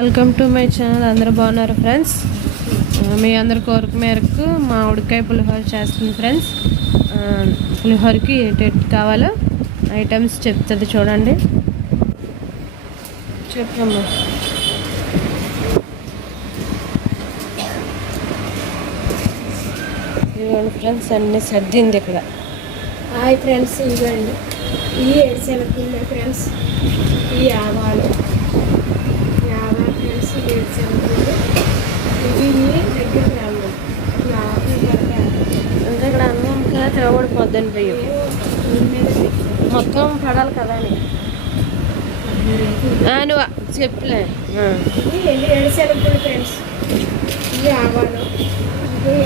Welcome to my channel. అందరూ బాగున్నారు friends. మీ అందరి కోరిక మేరకు మా ఉడికాయ పులిహోర చేస్తుంది ఫ్రెండ్స్. పులిహోరకి ఏంటి కావాలో ఐటమ్స్ చెప్తుంది చూడండి. చెప్పమ్మా. ఇదిగోండి ఫ్రెండ్స్, అన్నీ సర్దింది ఇక్కడ. హాయ్ ఫ్రెండ్స్, ఇవ్వండి ఈ ఏడుశనగలు ఫ్రెండ్స్, ఈ ఆవాలు ఫ్రెండ్స్, ఏడుశనగలు ఇవి దగ్గర అంటే ఇక్కడ అన్నం కదా తిరగబడిపోద్దని పోయి మొత్తం పడాలి కదా అని నువ్వు చెప్పలే. ఇవి ఏడుశనగలు ఫ్రెండ్స్, ఇవి ఆవాలు, ఇవి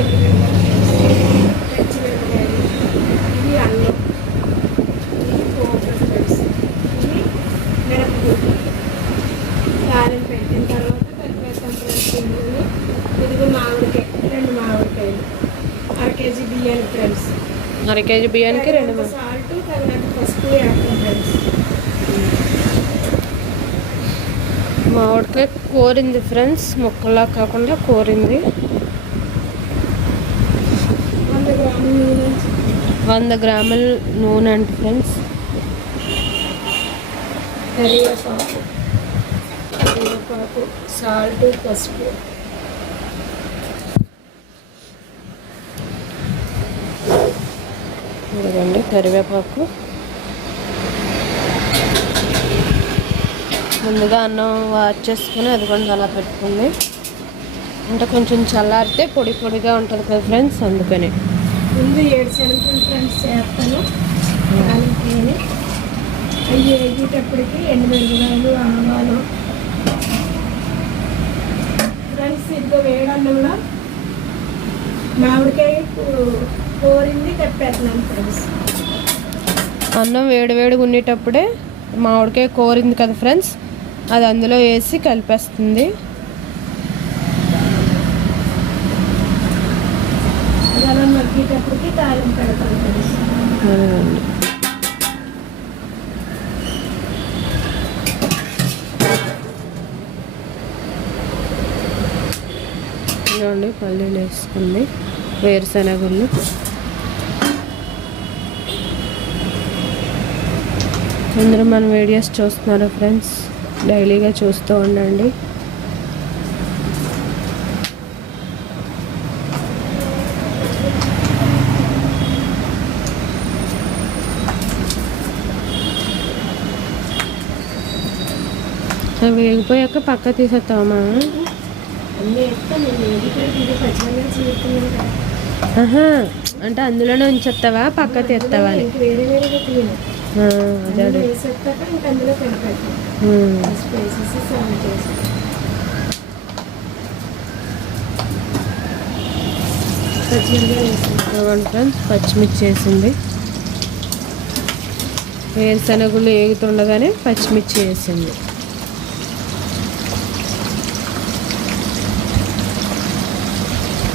పచ్చిమిరపకాయలు, ఇవి అన్నం, ఇవి పోపు ఫ్రెండ్స్, ఇవి మిరపగుడ్డు. కారం పెట్టిన తర్వాత కలిపేస్తాం ఫ్రెండ్స్. ఇదిగో మామిడికాయ, 2 మామిడికాయలు, అర కేజీ బియ్యానికి ఫ్రెండ్స్. అర కేజీ బియ్యానికి 2 సాల్ట్, తగినంత పసుపు వేస్తాం ఫ్రెండ్స్. మామిడికాయ కోరింది ఫ్రెండ్స్, ముక్కలా కాకుండా కోరింది. 100 గ్రాముల నూనె అంట ఫ్రెండ్స్. కరివేపాకు, సాల్ట్, పసుపు. ఇదిగోండి కరివేపాకు. ముందుగా అన్నం వాష్ చేసుకుని అదిగోండి అలా పెట్టుకుంది. అంటే కొంచెం చల్లారితే పొడి పొడిగా ఉంటుంది కదా ఫ్రెండ్స్, అందుకని. ముందు ఏడుశనగలు ఫ్రెండ్స్ చేస్తాను. అవి వేగేటప్పటికి ఎండుమిరపకాయలు, ఆవాలు ఫ్రెండ్స్. ఇదిగో వేడన్నంలో మామిడికాయ కోరింది కప్పేస్తున్నాను ఫ్రెండ్స్. అన్నం వేడివేడిగా ఉండేటప్పుడే మామిడికాయ కోరింది కదా ఫ్రెండ్స్, అది అందులో వేసి కలిపేస్తుంది. అన్నం మగ్గేటప్పటికి తాలింపు పెడతాను ఫ్రెండ్స్. ఇదిగోండి పల్లీలు వేసుకుంది, వేరుశనగలు. అందరూ మన వీడియోస్ చూస్తున్నారు ఫ్రెండ్స్, డైలీగా చూస్తూ ఉండండి. వేగిపోయాక పక్క తీసేస్తామా? అంటే అందులోనే ఉంచేస్తావా, పక్క తీస్తావా అని? అదే ఫ్రెండ్స్, పచ్చిమిర్చి వేసింది. వేరుశనగలు వేగుతుండగానే పచ్చిమిర్చి వేసింది.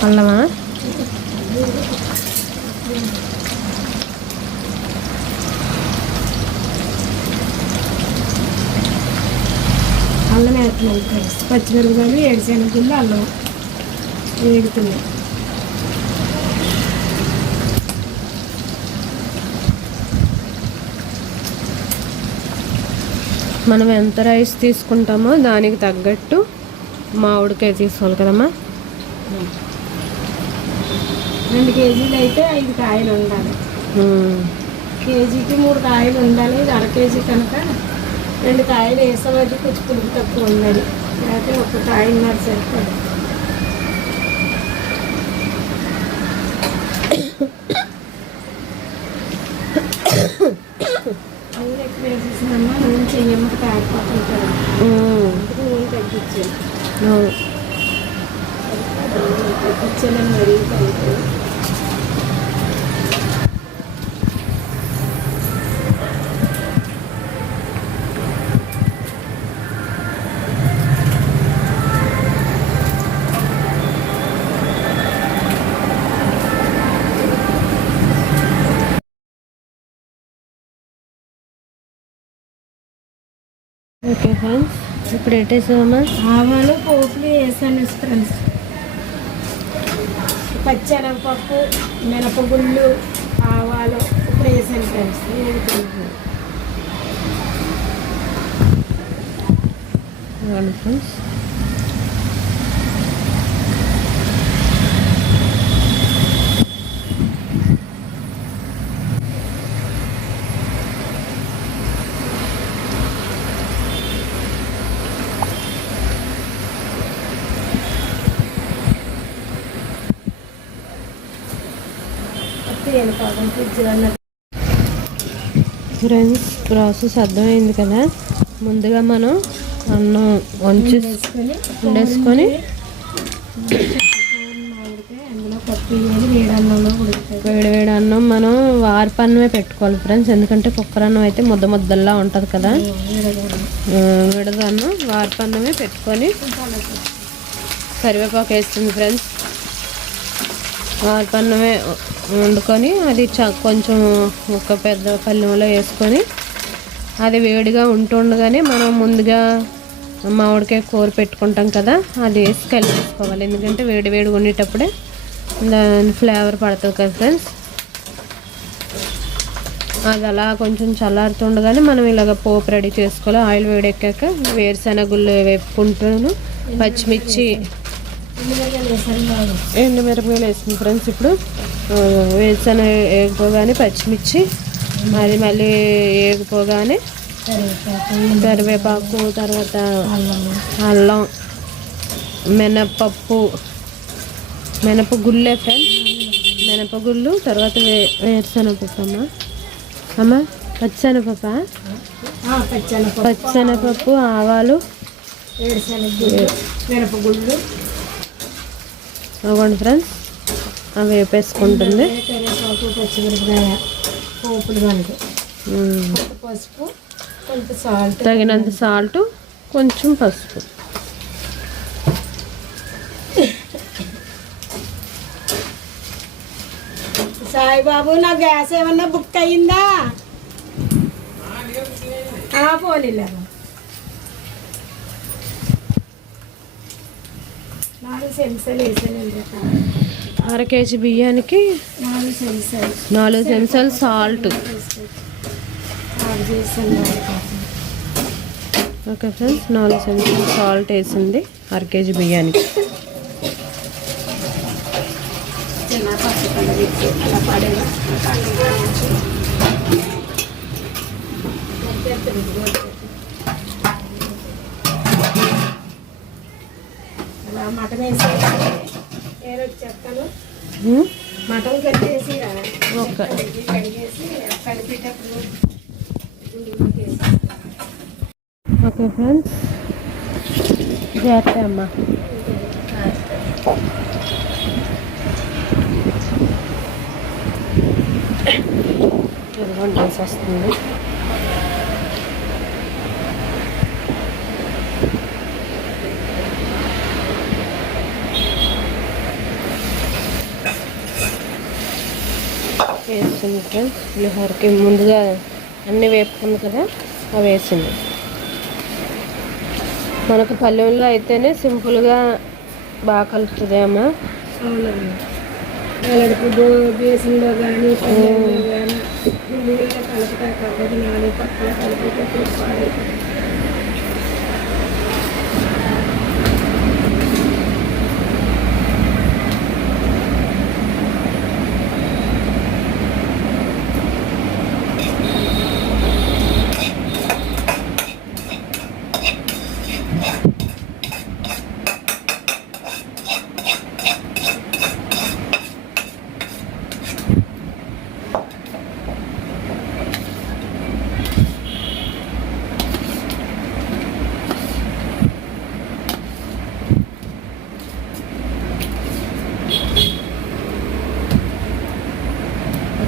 అల్లమా? అల్లం వేస్తున్నాం ఫ్రెండ్స్. పచ్చిమిరపకాయలు, ఏడుశనగలు, అల్లం వేగుతున్నాయి. మనం ఎంత రైస్ తీసుకుంటామో దానికి తగ్గట్టు మామిడికాయ తీసుకోవాలి కదమ్మా. 2 కేజీలు అయితే 5 కాయలు ఉండాలి. కేజీకి 3 కాయలు ఉండాలి. అర కేజీ కనుక 2 కాయలు వేసేవాటి కొంచెం పులుపు తక్కువ ఉండాలి. లేకపోతే 1 కాయన్నర సరిపోదు. అన్నీ ఎక్కువ వేసేసినమ్మా, నూనె చెయ్యమ్మకి కాయకపోతుంటారు. నూనె తగ్గించాను. తగ్గించాను మరీ కలిపి. ఓకే ఫ్రెండ్స్, ఇప్పుడు ఎట్టేసామా? ఆవాలు పోపులు వేసాను ఫ్రెండ్స్. పచ్చెనగపప్పు, మినపగుళ్ళు, ఆవాలు ఇప్పుడు వేసాను ఫ్రెండ్స్. ఫ్రెండ్స్ ఫ్రెండ్స్ ప్రాసెస్ అర్థమైంది కదా. ముందుగా మనం అన్నం వండేసుకొని వేడి అన్నం మనం వార్పన్నమే పెట్టుకోవాలి ఫ్రెండ్స్. ఎందుకంటే కుక్కర్ అన్నం అయితే ముద్దల్లా ఉంటుంది కదా. విడద అన్నం వార్పన్నమే పెట్టుకొని కరివేపాకు వేస్తుంది ఫ్రెండ్స్. వార్పన్నమే వండుకొని అది కొంచెం ఒక పెద్ద పల్లెంలో వేసుకొని అది వేడిగా ఉంటుండగానే మనం ముందుగా మామిడికాయ కూర పెట్టుకుంటాం కదా, అది వేసి కలిపేసుకోవాలి. ఎందుకంటే వేడిగా ఉండేటప్పుడే దాని ఫ్లేవర్ పడుతుంది కదా ఫ్రెండ్స్. అది అలా కొంచెం చల్లారుతుండగానే మనం ఇలాగ పోపు రెడీ చేసుకోవాలి. ఆయిల్ వేడెక్కాక వేరుశనగుళ్ళు వేపుకుంటాను, పచ్చిమిర్చి, ఎండుమిరపకాయలు వేస్తుంది ఫ్రెండ్స్. ఇప్పుడు వేరుశనగ వేగిపోగానే పచ్చిమిర్చి, అది మళ్ళీ వేగిపోగానే కరివేపాకు, తర్వాత అల్లం, మినపగుళ్ళే ఫ్రెండ్స్, మినపగుళ్ళు, తర్వాత వేరుశనగపప్పు అమ్మ పచ్చెనగపప్పు, ఆవాలు, మినపగుళ్ళు అవ్వండి ఫ్రెండ్స్. అవి వేపేసుకుంటుంది. పసుపు, కొంచెం సాల్ట్, తగినంత సాల్ట్, కొంచెం పసుపు. సాయిబాబు నా గ్యాస్ ఏమన్నా బుక్ అయ్యిందా? పోనీలే. 4 చెంచాలు వేసానండి. 1/2 కేజీ బియ్యానికి 4 చెంచాలు సాల్ట్. ఓకే ఫ్రెండ్స్, 4 చెంచాలు సాల్ట్ వేసింది 1/2 కేజీ బియ్యానికి. మటన్ వేసి చెప్తాను. మటన్ కట్టేసి కడిగేసి కలిపేటప్పుడు. ఓకే ఫ్రెండ్స్, జాగ్రత్త అమ్మా. వేసి వస్తుంది. వేస్తుంది ఫ్రెండ్స్. పులిహోరకి ముందుగా అన్నీ వేపుకుంది కదా, అవి వేసింది. మనకు పల్లెల్లో అయితేనే సింపుల్గా బాగా కలుపుతుంది అమ్మా. బేసిన్లో కానీ పల్లెల్లో కానీ కలుపుతాయి కాబట్టి 4 పక్కల కలిపేటప్పుడు పాడైపోతుంది.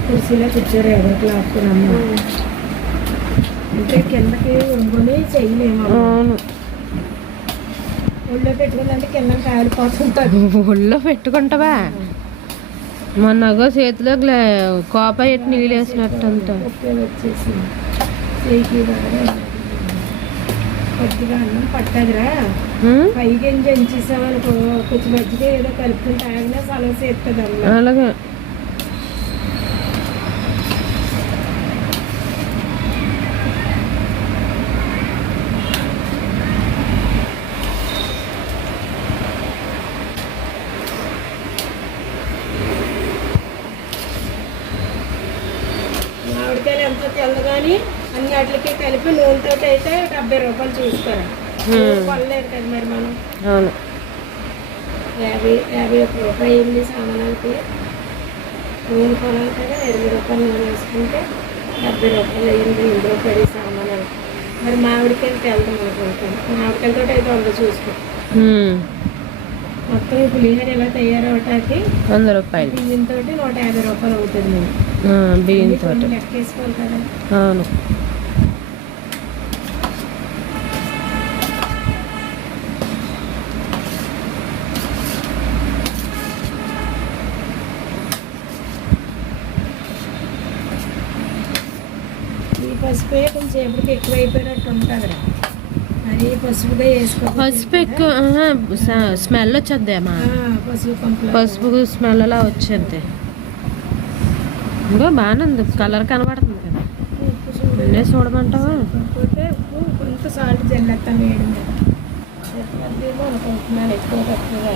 కుర్చీలో కూర్చోరు, ఎవరికి లాక్కున్నాము అంటే కిందకి వండుకొని చెయ్యలేము. ఒళ్ళో పెట్టుకుందంటే కింద కాలిపోతుంటారు. ఒళ్ళో పెట్టుకుంటావా? మొన్నగో చేతిలో కోప ఎట్టి నీళ్ళు వేసినట్టు అంతా వచ్చేసి చేయికి కొద్దిగా అన్నం పట్టదురా, పైకి ఎంచేసామనుకో కొంచెం మజ్జిగ ఏదో కలుపుకుని తాగినా సలవ చేస్తుంది అన్న. అలాగే మామిడికాయలు ఎంతో తెల్లగాని అన్ని వాటికి కలిపి నూనెతో అయితే 70 రూపాయలు చూసుకోరా. కొనలేదు కదా మరి మనం. అవును 51 రూపాయలు అయింది సామానాలకి. నూనె కొనాలి కదా, 20 రూపాయలు నూనె వేసుకుంటే 70 రూపాయలు అయింది. ఇందులో పడి సామానాలు మరి మామిడికాయలు తెల్లదు అనుకుంటాను. మామిడికాయలతో అయితే 100 చూసుకో. మొత్తం ఈ పులిహోర ఎలా తయారవటానికి 100 రూపాయలు. బియ్యంతో 150 రూపాయలు అవుతుంది. మేము బియ్యంతో లెక్క వేసుకోవాలి కదా. అవును. ఈ పసుపు కొంచెం ఎప్పటికి ఎక్కువ అయిపోయినట్టు ఉంటుందిరా. మరి పసుపుగా వేసుకో. పసుపు ఎక్కువ స్మెల్ వచ్చేద్ది అమ్మా. పసుపు పంపులు పసుపు స్మెల్ అలా వచ్చేద్ది. ఇంకా బాగానే ఉంది, కలర్ కనబడుతుంది కదా. అన్నీ చూడమంటావా? కాకపోతే ఉప్పు కొంత సాల్ట్ జల్లేస్తాం వేడి మీద. చెప్పేమో అనుకుంటున్నాను ఎక్కువ తక్కువగా.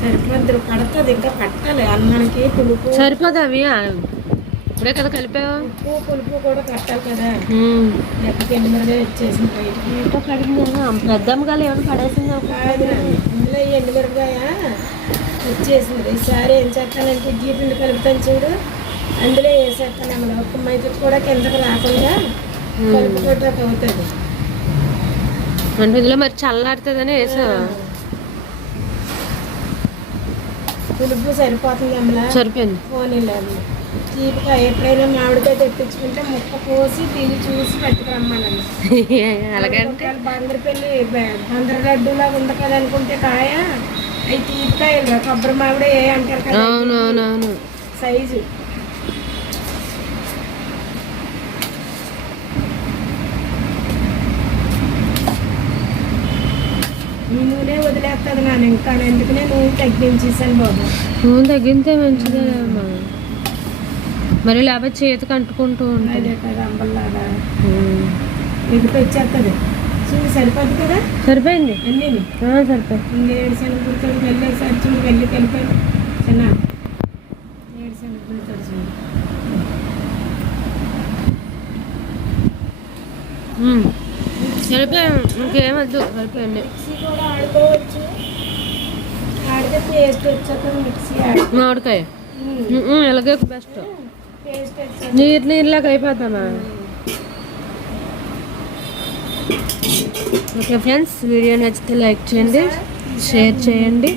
సరిపోద్ది, పడుతుంది. ఇంకా కట్టాలి అన్నానికి. పులుపు సరిపోదు అవి ఇప్పుడే కదా కలిపావు. ఉప్పు పులుపు కూడా కట్టాలి కదా. లేకపోతే ఎండుమిరగా వచ్చేసింది బయటికి. ఇంకా కడిగింది పెద్దమ్మగాలు ఏమైనా పడేసింది. ఇందులో ఈ ఎండుమిరగాయ వచ్చేసింది. ఈసారి ఏం చేస్తానంటే ఇడ్లీ పిండి కలుపుతాను చూడు, అందులో వేసేస్తాను అన్నమాట. ఒక్క మైతు కూడా కిందకు రాకుండా కలుపుకోవటానికి అవుతుంది. అంటే ఇందులో మరి చల్లారుతుందని వేసావా? పులుపు సరిపోతుంది అమ్మలా. సరిపోయింది. పోనీలేదు చీపుగా ఎప్పుడైనా మామిడికాయ తెప్పించుకుంటే ముక్క కోసి తిని చూసి పట్టుకురమ్మనండి. అలాగంటే బందరపల్లి బందర లడ్డూలాగా ఉంది కదా అనుకుంటే కాయ అవి తీపికాయలు కొబ్బరి మామిడి అంటారు కదా. అవునవునవును సైజు. ఈ నూనె వదిలేస్తుంది నాన్న. ఇంకా ఎందుకనే నూనె తగ్గించేసాను బాబు. నూనె తగ్గితే మంచిదే అమ్మా. మరి లేకపోతే చేతికి అంటుకుంటూ ఉంటుంది. అదే కదా అంబల్లాగా ఎదుటి వచ్చేస్తుంది. చూడు సరిపోద్ది కదా. సరిపోయింది అన్నీ సరిపోయింది. ఇంకేడు శనగపుడితో వెళ్ళేసరి చూడు వెళ్ళి కలిపాను చిన్న 7 శనగపుడితో చూడు. సరిపోయాం, ఇంకేమద్దు. సరిపోయింది. మిక్సీ కూడా ఆడుకోవచ్చు. ఆడితే పేస్ట్ వచ్చేస్తుంది. మిక్సీ మామిడికాయ ఇలాగే బెస్ట్. పేస్ట్ వచ్చేది నీరులాగా అయిపోతామా. ఓకే ఫ్రెండ్స్, వీడియో నచ్చితే లైక్ చేయండి, షేర్ చేయండి,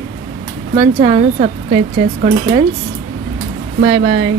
మన ఛానల్ సబ్స్క్రైబ్ చేసుకోండి ఫ్రెండ్స్. Bye bye.